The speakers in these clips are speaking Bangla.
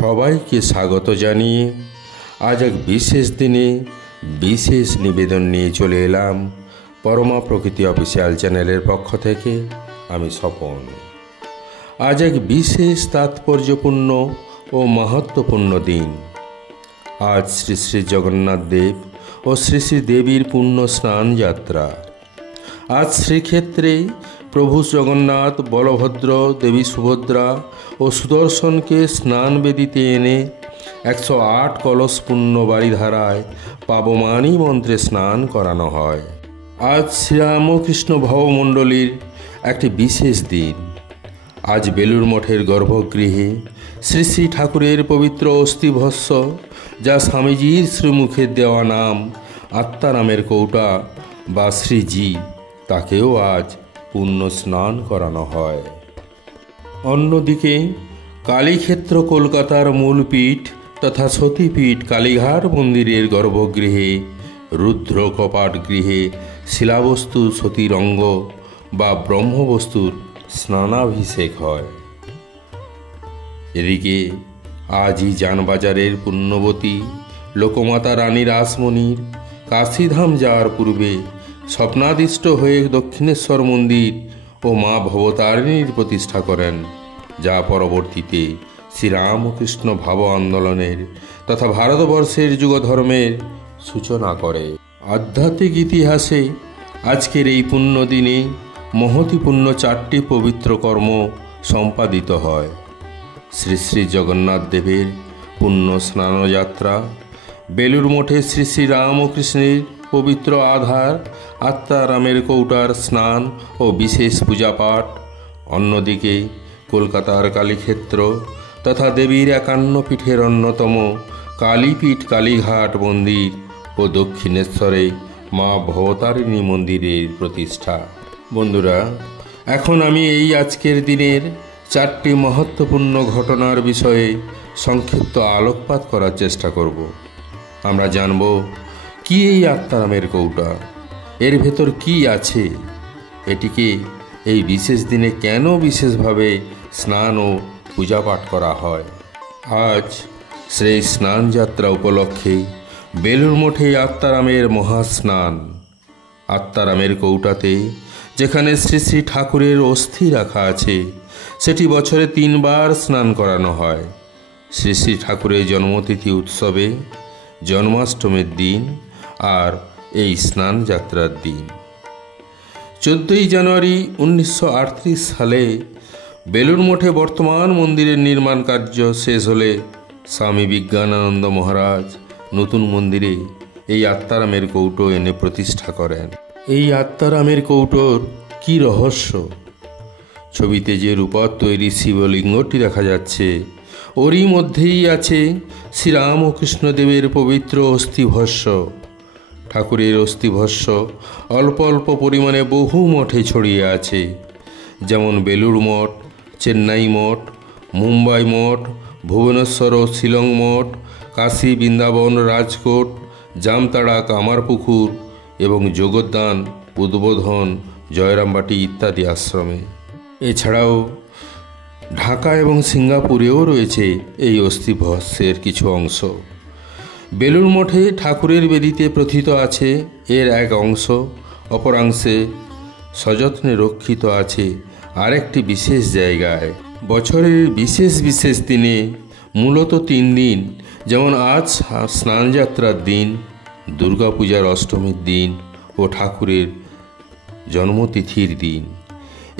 সবাইকে স্বাগত জানিয়ে আজ এক বিশেষ দিনে বিশেষ নিবেদন নিয়ে চলে এলাম পরমা প্রকৃতি অফিসিয়াল চ্যানেলের পক্ষ থেকে। আমি স্বপন। আজ এক বিশেষ তাৎপর্যপূর্ণ ও মাহাত্ম্যপূর্ণ দিন। আজ শ্রী শ্রী জগন্নাথ দেব ও শ্রী শ্রী দেবীর পুণ্য স্নান যাত্রা। আজ শ্রীক্ষেত্রে প্রভু জগন্নাথ, বলভদ্র, দেবী সুভদ্রা ও সুদর্শনকে স্নান বেদিতে এনে 108 কলস পূর্ণ বারিধারায় পাবমানী মন্ত্রে স্নান করানো হয়। আজ শ্রীরামকৃষ্ণ ভবমণ্ডলীর একটি বিশেষ দিন। আজ বেলুর মঠের গর্ভগৃহে শ্রী শ্রী ঠাকুরের পবিত্র অস্থিভস্য, যা স্বামীজির শ্রীমুখে দেওয়া নাম আত্মারামের কৌটা বা শ্রীজি, তাকেও আজ পুণ্য স্নান করানো হয়। অন্যদিকে কালীক্ষেত্র কলকাতার মূলপীঠ তথা সতীপীঠ কালীঘাট মন্দিরের গর্ভগৃহে রুদ্র কপাট গৃহে শিলাবস্তু সতীর অঙ্গ বা ব্রহ্মবস্তুর স্নানাভিষেক হয়। এদিকে আজই যানবাজারের পুণ্যবতী লোকমাতা রানী রাসমণির কাশীধাম যাওয়ার পূর্বে স্বপ্নাদিষ্ট হয়ে দক্ষিণেশ্বর মন্দির ও মা ভবতারিণীর প্রতিষ্ঠা করেন, যা পরবর্তীতে শ্রীরামকৃষ্ণ ভাব আন্দোলনের তথা ভারতবর্ষের যুগধর্মের সূচনা করে। আধ্যাত্মিক ইতিহাসে আজকের এই পুণ্য দিনে মহতিপূর্ণ 4টি পবিত্র কর্ম সম্পাদিত হয়। শ্রী শ্রী জগন্নাথ দেবের পুণ্য স্নানযাত্রা, বেলুর মঠে শ্রী শ্রী রামকৃষ্ণের পবিত্র আধার আত্মারামের কৌটার স্নান ও বিশেষ পূজাপাঠ। অন্যদিকে কলকাতার কালীক্ষেত্র তথা দেবীর 51 পীঠের অন্যতম কালীপীঠ কালীঘাট মন্দির ও দক্ষিণেশ্বরে মা ভবতারিণী মন্দিরের প্রতিষ্ঠা। বন্ধুরা, এখন আমি এই আজকের দিনের 4টি মহত্বপূর্ণ ঘটনার বিষয়ে সংক্ষিপ্ত আলোকপাত করার চেষ্টা করব। আমরা জানব কি এই আত্মারামের কৌটা, এর ভেতর কি আছে, এটিকে এই বিশেষ দিনে কেন বিশেষভাবে স্নান ও পূজাপাঠ করা হয়। আজ সেই স্নান যাত্রা উপলক্ষে বেলুর মঠে আত্মারামের মহাস্নান। আত্মারামের কৌটাতে যেখানে শ্রী শ্রী ঠাকুরের অস্থি রাখা আছে, সেটি বছরে 3 বার স্নান করানো হয়। শ্রী শ্রী ঠাকুরের জন্মতিথি উৎসবে, জন্মাষ্টমীর দিন আর এই স্নান যাত্রার দিন। 14ই জানুয়ারি 1938 সালে বেলুর মঠে বর্তমান মন্দিরের নির্মাণ কার্য শেষ হলে স্বামী বিজ্ঞানানন্দ মহারাজ নতুন মন্দিরে এই আত্মারামের কৌটো এনে প্রতিষ্ঠা করেন। এই আত্মারামের কৌটোর কি রহস্য? ছবিতে যে রূপার তৈরি শিবলিঙ্গটি দেখা যাচ্ছে, ওরই মধ্যেই আছে শ্রীরামকৃষ্ণদেবের পবিত্র অস্থিভস্য। ঠাকুরের অস্থিভস্য অল্প অল্প পরিমাণে বহু মঠে ছড়িয়ে আছে, যেমন বেলুর মঠ, চেন্নাই মঠ, মুম্বাই মঠ, ভুবনেশ্বর ও শিলং মঠ, কাশী, বৃন্দাবন, রাজকোট, জামতাড়া, কামারপুকুর এবং যোগদান, উদ্বোধন, জয়রামবাটি ইত্যাদি আশ্রমে। এছাড়াও ঢাকা এবং সিঙ্গাপুরেও রয়েছে এই অস্থিভস্যের কিছু অংশ। বেলুর মঠে ঠাকুরের বেদিতে প্রথিত আছে এর এক অংশ, অপরাংশে সযত্নে রক্ষিত আছে আরেকটি বিশেষ জায়গায়। বছরের বিশেষ বিশেষ দিনে, মূলত 3 দিন, যেমন আজ স্নানযাত্রার দিন, দুর্গাপূজার অষ্টমীর দিন ও ঠাকুরের জন্মতিথির দিন,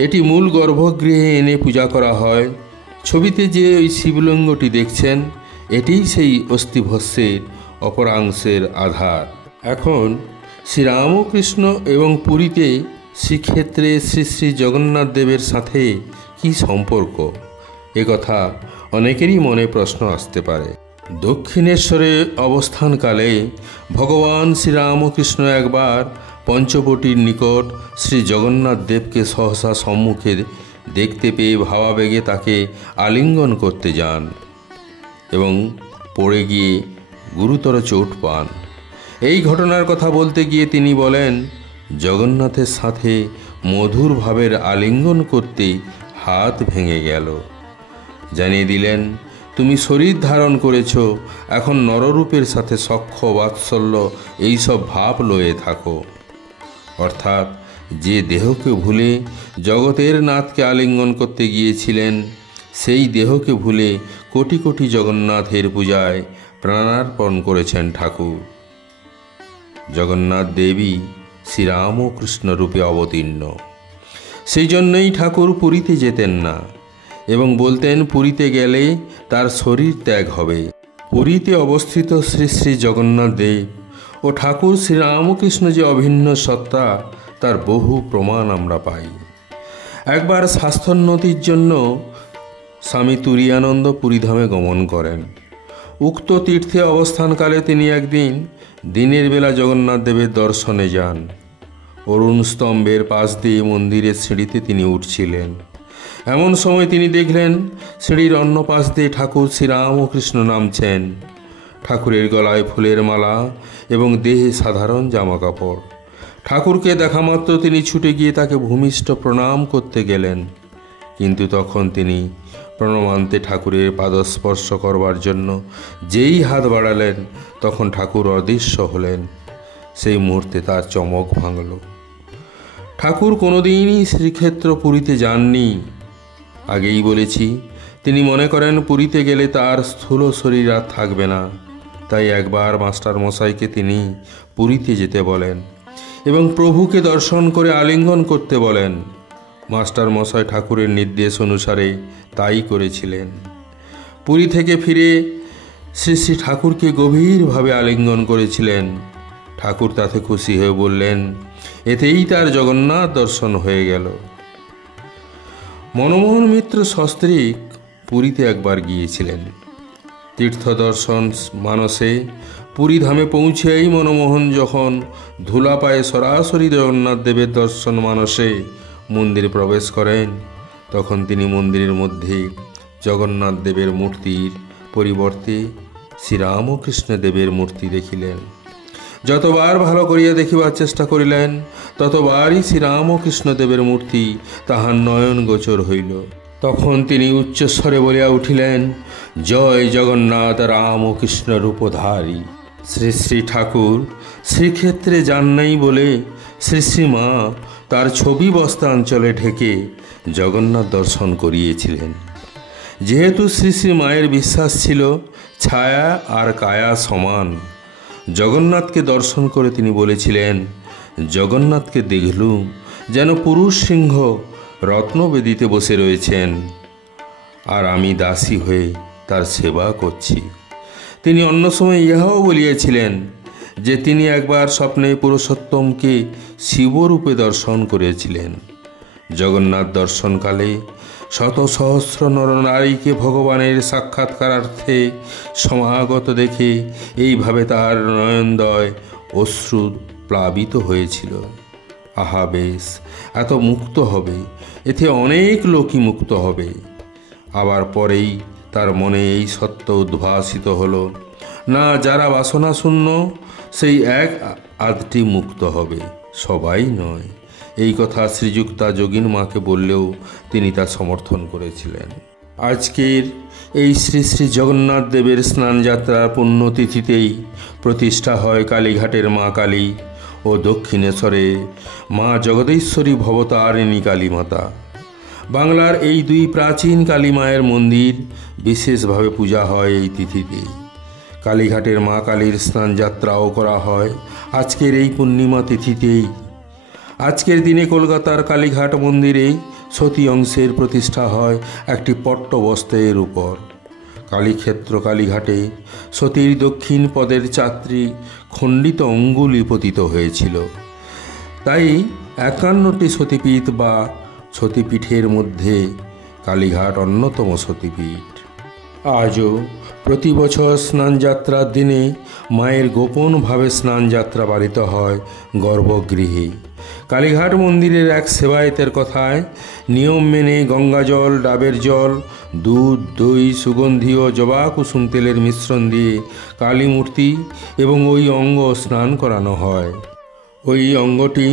এটি মূল গর্ভগৃহে এনে পূজা করা হয়। ছবিতে যে ওই শিবলিঙ্গটি দেখছেন, এটিই সেই অস্থিভস্যের অপরাংশের আধার। এখন শ্রীরামকৃষ্ণ এবং পুরীতে শ্রীক্ষেত্রে শ্রী শ্রী জগন্নাথ দেবের সাথে কি সম্পর্ক, একথা অনেকেরই মনে প্রশ্ন আসতে পারে। দক্ষিণেশ্বরে অবস্থানকালে ভগবান শ্রীরামকৃষ্ণ একবার পঞ্চবটির নিকট শ্রী জগন্নাথ দেবকে সহসা সম্মুখে দেখতে পেয়ে ভাবাবেগে তাকে আলিঙ্গন করতে যান এবং পড়ে গিয়ে গুরুতর চোট পান। এই ঘটনার কথা বলতে গিয়ে তিনি বলেন, জগন্নাথের সাথে মধুর ভাবের আলিঙ্গন করতে হাত ভেঙে গেল। জানিয়ে দিলেন তুমি শরীর ধারণ করেছ, এখন নররূপের সাথে সখ্য বাৎসল্য এইসব ভাব লয়ে থাকো। অর্থাৎ যে দেহকে ভুলে জগতের নাথকে আলিঙ্গন করতে গিয়েছিলেন, সেই দেহকে ভুলে কোটি কোটি জগন্নাথের পূজায় প্রাণার্পণ করেছেন ঠাকুর। জগন্নাথ দেবী শ্রীরাম ও কৃষ্ণ রূপে অবতীর্ণ। সেই জন্যই ঠাকুর পুরীতে যেতেন না এবং বলতেন পুরীতে গেলে তার শরীর ত্যাগ হবে। পুরীতে অবস্থিত শ্রী শ্রী জগন্নাথ দেব ও ঠাকুর শ্রীরামকৃষ্ণ যে অভিন্ন সত্তা, তার বহু প্রমাণ আমরা পাই। একবার স্বাস্থ্যোন্নতির জন্য স্বামী তুরীয়ানন্দ পুরীধামে গমন করেন। উক্ত তীর্থে অবস্থানকালে তিনি একদিন দিনের বেলা জগন্নাথ দেবের দর্শনে যান। অরুণ স্তম্ভের পাশ দিয়ে মন্দিরের সিঁড়িতে তিনি উঠছিলেন। এমন সময় তিনি দেখলেন সিঁড়ির অন্য পাশ দিয়ে ঠাকুর শ্রীরাম ও কৃষ্ণ নামছেন। ঠাকুরের গলায় ফুলের মালা এবং দেহে সাধারণ জামাকাপড়। ঠাকুরকে দেখা মাত্র তিনি ছুটে গিয়ে তাকে ভূমিষ্ঠ প্রণাম করতে গেলেন, কিন্তু তখন তিনি প্রণামান্তে ঠাকুরের পাদস্পর্শ করবার জন্য যেই হাত বাড়ালেন, তখন ঠাকুর অদৃশ্য হলেন। সেই মুহূর্তে তার চমক ভাঙল। ঠাকুর কোনোদিনই শ্রীক্ষেত্র পুরীতে যাননি। আগেই বলেছি, তিনি মনে করেন পুরীতে গেলে তার স্থূল শরীর আর থাকবে না। তাই একবার মাস্টার মশাইকে তিনি পুরীতে যেতে বলেন এবং প্রভুকে দর্শন করে আলিঙ্গন করতে বলেন। মাস্টার মশাই ঠাকুরের নির্দেশ অনুসারে তাই করেছিলেন। পুরী থেকে ফিরে শ্রী শ্রী ঠাকুরকে গভীরভাবে আলিঙ্গন করেছিলেন। ঠাকুর তাতে খুশি হয়ে বললেন, এতেই তার জগন্নাথ দর্শন হয়ে গেল। মনমোহন মিত্র সস্ত্রীক পুরীতে একবার গিয়েছিলেন। তীর্থ দর্শন মানসে পুরীধামে পৌঁছেই মনমোহন যখন ধুলা পায়ে সরাসরি জগন্নাথ দেবের দর্শন মানসে মন্দিরে প্রবেশ করেন, তখন তিনি মন্দিরের মধ্যে জগন্নাথ দেবের মূর্তির পরিবর্তে শ্রীরামকৃষ্ণ দেবের মূর্তি দেখিলেন। যতবার ভালো করিয়া দেখিবার চেষ্টা করিলেন, ততবারই শ্রীরামকৃষ্ণ দেবের মূর্তি তাহার নয়ন গোচর হইল। তখন তিনি উচ্চস্বরে বলিয়া উঠিলেন, জয় জগন্নাথ রাম ও কৃষ্ণ রূপধারী। শ্রী শ্রী ঠাকুর শ্রীক্ষেত্রে যান নাই বলে শ্রী শ্রীমা তার ছবি বস্ত্রাঞ্চলে ঢেকে জগন্নাথ দর্শন করিয়েছিলেন। যেহেতু শ্রী শ্রী মায়ের বিশ্বাস ছিল ছায়া আর কায়া সমান, জগন্নাথকে দর্শন করে তিনি বলেছিলেন, জগন্নাথকে দেখলুম যেন পুরুষ সিংহ রত্নবেদিতে বসে রয়েছেন, আর আমি দাসী হয়ে তার সেবা করছি। তিনি অন্য সময় ইহাও বলিয়েছিলেন যে তিনি একবার স্বপ্নে পুরুষোত্তমকে শিবরূপে দর্শন করেছিলেন। জগন্নাথ দর্শনকালে শত সহস্র নরনারীকে ভগবানের সাক্ষাৎকারার্থে সমাগত দেখে এইভাবে তার নয়নদয় অশ্রু প্লাবিত হয়েছিল। আহা বেশ, এত মুক্ত হবে, এতে অনেক লোকই মুক্ত হবে। আবার পরেই তার মনে এই সত্য উদ্ভাসিত হলো, না, যারা বাসনা শূন্য সেই এক আধটি মুক্ত হবে, সবাই নয়। এই কথা শ্রীযুক্তা যোগিন মাকে বললেও তিনি তা সমর্থন করেছিলেন। আজকের এই শ্রী শ্রী জগন্নাথ দেবের স্নানযাত্রার পুণ্যতিথিতেই প্রতিষ্ঠা হয় কালীঘাটের মা কালী ও দক্ষিণেশ্বরে মা জগদীশ্বরী ভবতারিণী কালীমাতা। বাংলার এই দুই প্রাচীন কালী মায়ের মন্দির বিশেষভাবে পূজা হয় এই তিথিতে। কালীঘাটের মা কালীর স্নানযাত্রাও করা হয় আজকের এই পূর্ণিমা তিথিতেই। আজকের দিনে কলকাতার কালীঘাট মন্দিরে সতী অংশের প্রতিষ্ঠা হয় একটি পট্টবস্ত্রের উপর। কালীক্ষেত্র কালীঘাটে সতীর দক্ষিণ পদের চাত্রী খণ্ডিত অঙ্গুলি পতিত হয়েছিল। তাই 51টি সতীপীঠ বা সতীপীঠের মধ্যে কালীঘাট অন্যতম সতীপীঠ। আজও প্রতি বছর স্নানযাত্রার দিনে মায়ের গোপনভাবে স্নানযাত্রা পালিত হয় গর্ভগৃহে। কালীঘাট মন্দিরের এক সেবায়েতের কথায় নিয়ম মেনে গঙ্গাজল, ডাবের জল, দুধ, দই, সুগন্ধি ও জবা কুসুম তেলের মিশ্রণ দিয়ে কালী মূর্তি এবং ওই অঙ্গ স্নান করানো হয়। ওই অঙ্গটি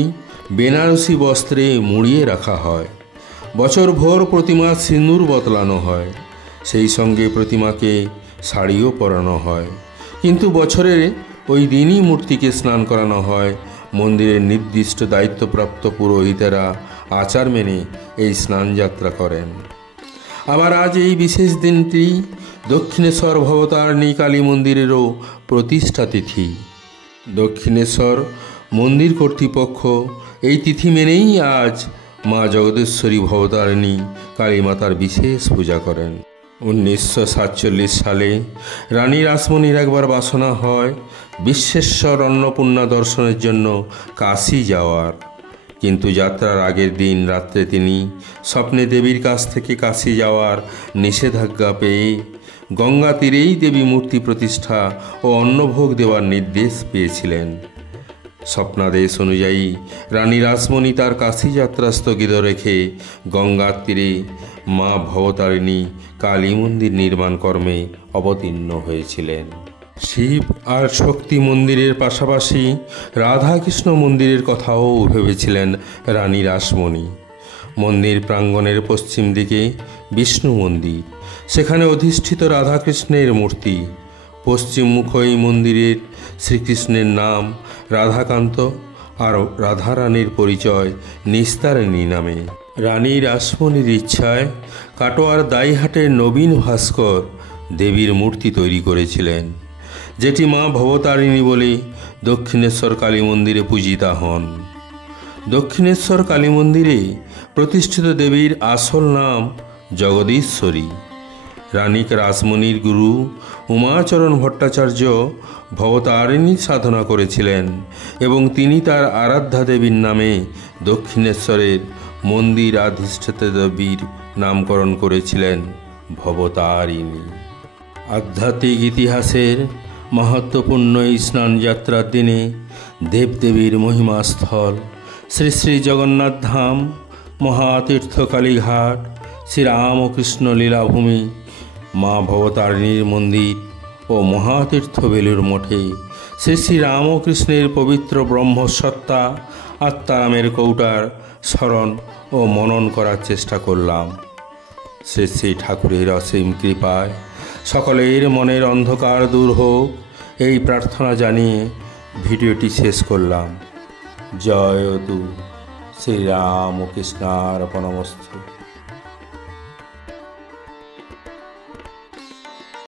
বেনারসি বস্ত্রে মুড়িয়ে রাখা হয়। বছরভর প্রতিমা সিঁদুর বদলানো হয়। সেই সঙ্গে প্রতিমাকে শাড়িও পরানো হয়। কিন্তু বছরের ওই দিনই মূর্তিকে স্নান করানো হয়। মন্দিরের নির্দিষ্ট দায়িত্বপ্রাপ্ত পুরোহিতেরা আচার মেনে এই স্নান যাত্রা করেন। আবার আজ এই বিশেষ দিনটি দক্ষিণেশ্বর ভবতারিণী কালী মন্দিরেরও প্রতিষ্ঠা তিথি। দক্ষিণেশ্বর মন্দির কর্তৃপক্ষ এই তিথি মেনেই আজ মা জগদেশ্বরী ভবতারিণী কালীমাতার বিশেষ পূজা করেন। 1947 সালে রানী রাসমণির একবার বাসনা হয় বিশ্বেশ্বর অন্নপূর্ণা দর্শনের জন্য কাশী যাওয়ার। কিন্তু যাত্রার আগের দিন রাত্রে তিনি স্বপ্নে দেবীর কাছ থেকে কাশী যাওয়ার নিষেধাজ্ঞা পেয়ে গঙ্গা তীরেই দেবী মূর্তি প্রতিষ্ঠা ও অন্নভোগ দেওয়ার নির্দেশ পেয়েছিলেন। স্বপ্নাদেশ অনুযায়ী রানী রাসমণি তার কাশী যাত্রা স্থগিত রেখে গঙ্গার তীরে মা ভবতারিণী কালী মন্দির নির্মাণ কর্মে অবতীর্ণ হয়েছিলেন। শিব আর শক্তি মন্দিরের পাশাপাশি রাধাকৃষ্ণ মন্দিরের কথাও ভেবেছিলেন রানী রাসমণি। মন্দির প্রাঙ্গণের পশ্চিম দিকে বিষ্ণু মন্দির, সেখানে অধিষ্ঠিত রাধাকৃষ্ণের মূর্তি। পশ্চিমমুখ এই মন্দিরের শ্রীকৃষ্ণের নাম রাধাকান্ত আর রাধারানীর পরিচয় নিস্তারিণী নামে। রানী রাসমণির ইচ্ছায় কাটোয়ার দাইহাটের নবীন ভাস্কর দেবীর মূর্তি তৈরি করেছিলেন, যেটি মা ভবতারিণী বলে দক্ষিণেশ্বর কালী মন্দিরে পূজিতা হন। দক্ষিণেশ্বর কালী মন্দিরে প্রতিষ্ঠিত দেবীর আসল নাম জগদীশ্বরী। রানী রাসমণির গুরু উমাচরণ ভট্টাচার্য ভবতারিণীর সাধনা করেছিলেন এবং তিনি তার আরাধ্যা দেবীর নামে দক্ষিণেশ্বরের মন্দির আধিষ্ঠিতা দেবীর নামকরণ করেছিলেন ভবতারিণী। আধ্যাত্মিক ইতিহাসের মহত্বপূর্ণ এই স্নান যাত্রার দিনে দেবদেবীর মহিমাস্থল শ্রী শ্রী জগন্নাথ ধাম, মহাতীর্থ কালীঘাট, শ্রীরামকৃষ্ণ লীলাভূমি, মা ভবতারিণীর মন্দির ও মহাতীর্থ বেলুর মঠে শ্রী শ্রী রামকৃষ্ণের পবিত্র ব্রহ্মসত্তা আত্মারামের কৌটার স্মরণ ও মনন করার চেষ্টা করলাম। শ্রী শ্রী ঠাকুরের অসীম কৃপায় সকলের মনের অন্ধকার দূর হোক, এই প্রার্থনা জানিয়ে ভিডিওটি শেষ করলাম। জয়তু শ্রীরামকৃষ্ণার্পণমস্তু।